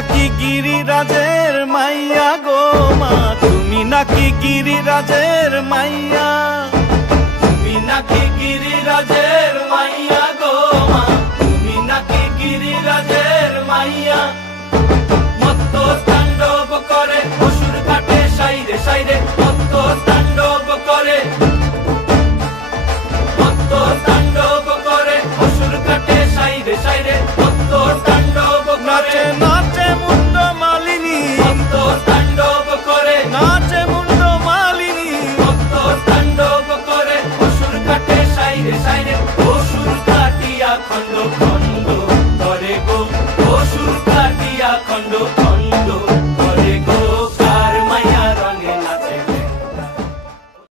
নাকি গিরিরাজের মাইয়া গো মা, তুমি নাকি গিরিরাজের মাইয়া, তুমি নাকি গিরিরাজের মাইয়া গো মা, তুমি নাকি গিরিরাজের মাইয়া। মত্ত তাণ্ডব করে অসুর কাটে সাইরে সাইরে, মত্ত তাণ্ডব করে, মত্ত তাণ্ডব করে অসুর কাটে সাইরে সাইরে, মত্ত তাণ্ডব করে। নাচে মুন্ড মালিনী, মত্ত তাণ্ডব করে, নাচে মুন্ড মালিনী, মত্ত তাণ্ডব করে অসুর কাটে সাইরে সাইরে, অসুর কাটিয়া খণ্ড খণ্ড করে গো, অসুর কাটিয়া খণ্ড খণ্ড